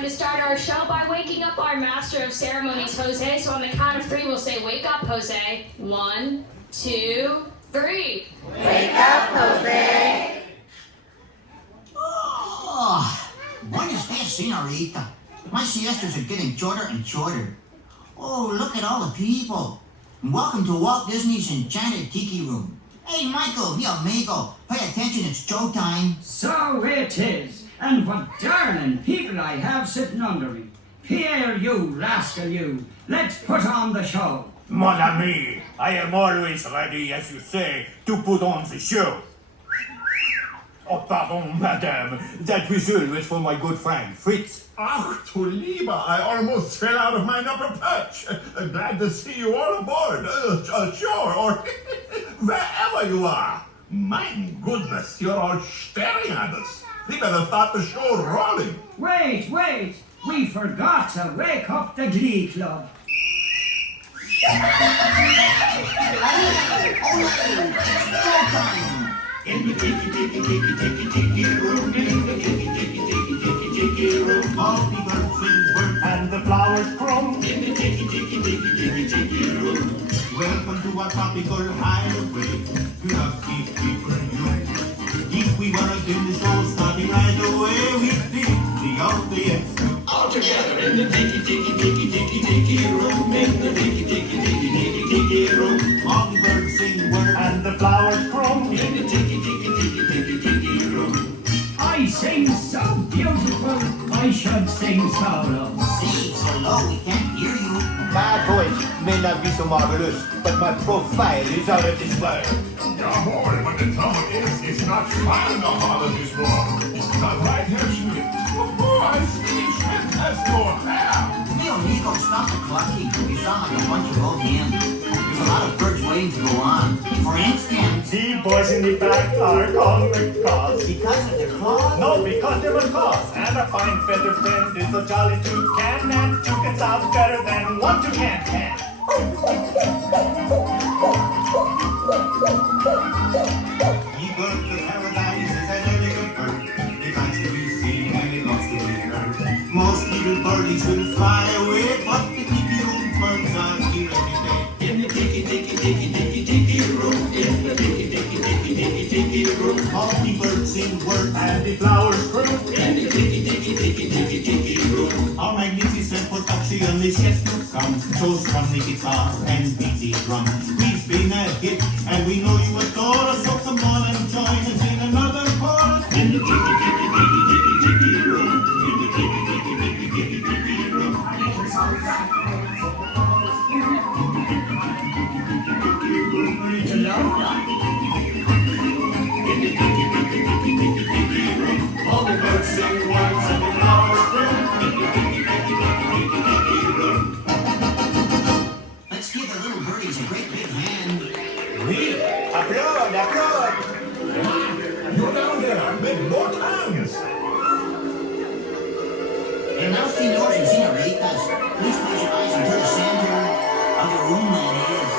time to start our show by waking up our master of ceremonies, Jose. So on the count of 3, we'll say, wake up, Jose. 1, 2, 3. Wake up, Jose. Oh, buenos dias, senorita. My siestas are getting shorter and shorter. Oh, look at all the people. And welcome to Walt Disney's Enchanted Tiki room. Hey, Michael, mi amigo, pay attention, it's showtime. So it is. And what darling people I have sitting under me. Pierre, you rascal, you. Let's put on the show. Mon ami, I am always ready, as you say, to put on the show. Oh, pardon, madame. That whistle was for my good friend, Fritz. Ach, du Lieber, I almost fell out of my upper perch. Glad to see you all aboard, ashore, or wherever you are. My goodness, you're all staring at us. We better start the show rolling. Wait. We forgot to wake up the Glee Club. In the tiki tiki tiki tiki tiki room, in the tiki tiki tiki tiki tiki room, all the birds sing work And the flowers grow. in the tiki tiki tiki tiki tiki room. Welcome to our tropical hideaway. We are tiki room. If we were in the show starting right away, we'd be the audience. All together in the tiki tiki tiki tiki tiki room, in the tiki tiki tiki tiki tiki room, all the birds sing work And the flowers grow. in the tiki tiki tiki tiki tiki room. I sing so beautiful, I should sing so low. Say so low we can't hear you. My voice may not be so marvelous, but my profile is out of this world. Jawohl, but the trouble is, it's not fun in the heart of this world. It's not right here, Schmidt. Oh, I see Schmidt has your hair. Leo Nico, stop the clucking. You sound like a bunch of old men. There's a lot of birds waiting to go on. For instance, The boys in the back are comic cause. because of their claws. No, because they're a cause. And a fine feathered friend is a jolly toucan. And toucan sounds better than one toucan can. He bird of paradise is an elegant bird. It likes to be seen and it loves to be heard. Most little birdies will fly away, but the tiki room birds are here every day. In the tiki tiki tiki tiki tiki room, in the tiki tiki tiki tiki tiki room, all the birds sing words And the flowers grow. in the tiki tiki tiki tiki tiki room. Our magnificent production is yet to come. Shows from the guitars and beats the drums. We've been a hit and we know you adore us, so come on and join us in another chorus. In the tiki tiki tiki tiki tiki room, in the tiki tiki tiki tiki tiki room. In the tiki tiki tiki tiki tiki room, all the birds sing words and the flowers bloom. In the tiki tiki tiki tiki tiki room. Let's give the little birdies a great big hand. Oui, applaud, applaud. You're down there. Make more tongues. And now, senors and senoritas, please close your eyes until the center of the room, that is.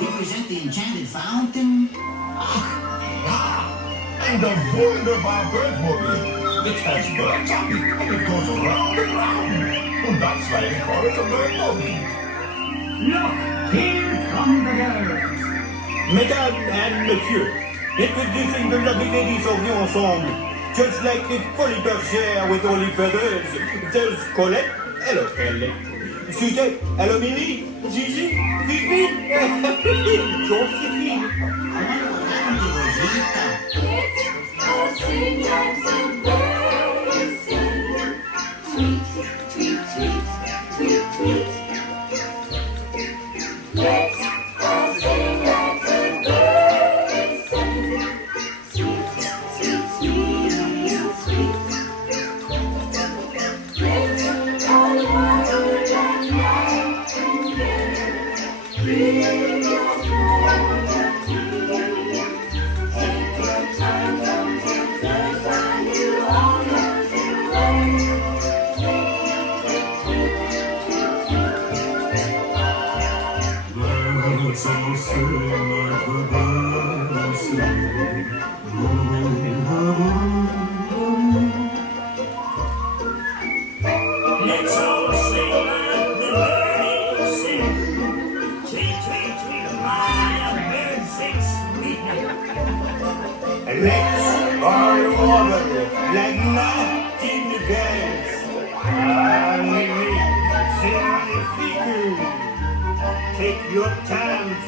We present the enchanted fountain. And the wunderbar Birdmobile. It has birds on it, and it goes round and round. And that's why they call it a Birdmobile. Look, here come the girls. Mesdames and messieurs, introducing the lovely ladies of the ensemble. Just like the fully bergère with only feathers, there's Colette, hello Kelly. Suzette, hello Millie, Gigi, Fifi, Josephine. I wonder what happened to Rosita. It's a sing, dancing, birds sing. Tweet, tweet, tweet, tweet, tweet. It's a sing, dancing, birds sing. Sweet, sweet, sweet, sweet. It's a wonderland nightingale. Bring your melody. Take your time, don't take this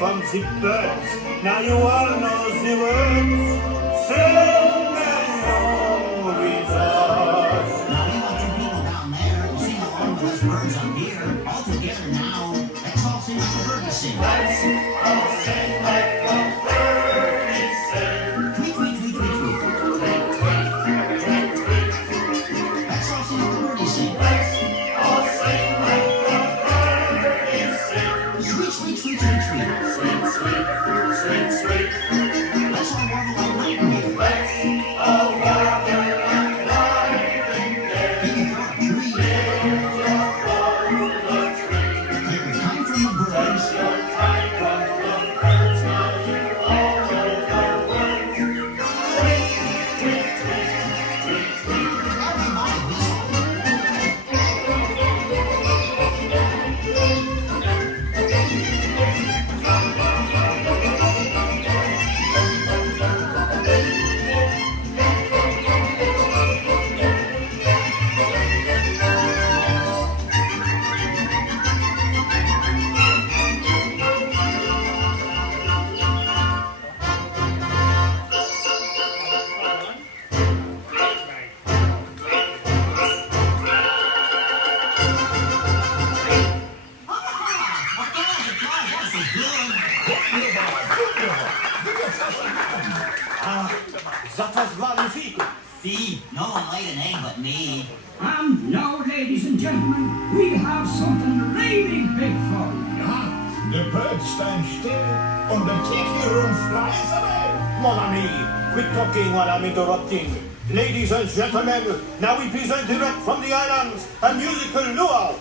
from the birds. Now you all know the words. Sing along with us. Now we want you people down there to sing along with us birds up here. All together now. Let's all sing like the birdies sing. Let's all sing like the birdies sing. Tweet, tweet, tweet, tweet, tweet. Let's all sing like the birdies sing. Let's all sing like the birdies sing. Sweet, sweet, sweet, sweet, sweet. Sweet, sweet, sweet, sweet. Let's all warble like nightingale. Let's all warble like nightingale. Take it from a tree. Take your time from the birds. That was magnifique. See, no one laid an egg but me. And now, ladies and gentlemen, we have something really big for you. Ja, the birds stand still and the tiki room flies away. Mon ami, quit talking while I'm interrupting. Ladies and gentlemen, now we present direct from the islands a musical luau.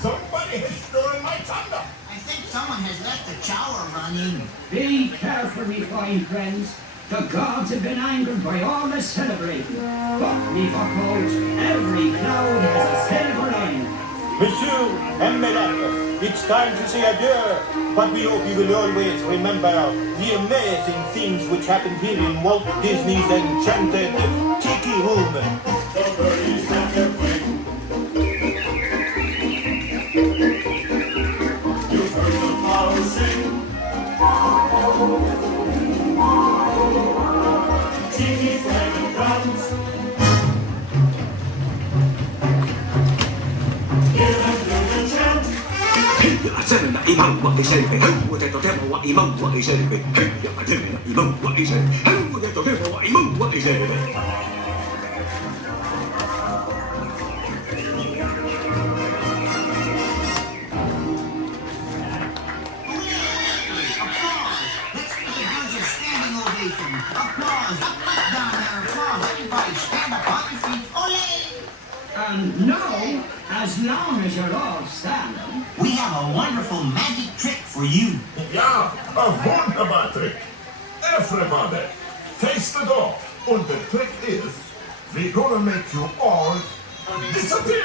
Somebody has stolen my thunder. I think someone has left the shower running. Be careful, me fine friends. The gods have been angered by all the celebrating. But, me buckles, every cloud has a silver lining. Monsieur and Mesdames, it's time to say adieu, but we hope you will always remember the amazing things which happened here in Walt Disney's Enchanted Tiki room. The birdies have their way. You've heard the flowers sing. Tiki flag and drums. Hear them do the chant. I said that he won't what he said. Who would have to tell me what he won't what he said? Who I tell me that he won't what he said. Who would have to tell me what he won't what he said? Applause! Let's give the bunch a standing ovation. Applause! Up, down there, applause. Everybody stand up on your feet. Ole! And now, as long as you're all standing, We have a wonderful magic trick for you. Ja, a wunderbar trick. Everybody, face the door. And the trick is, we're gonna make you all disappear.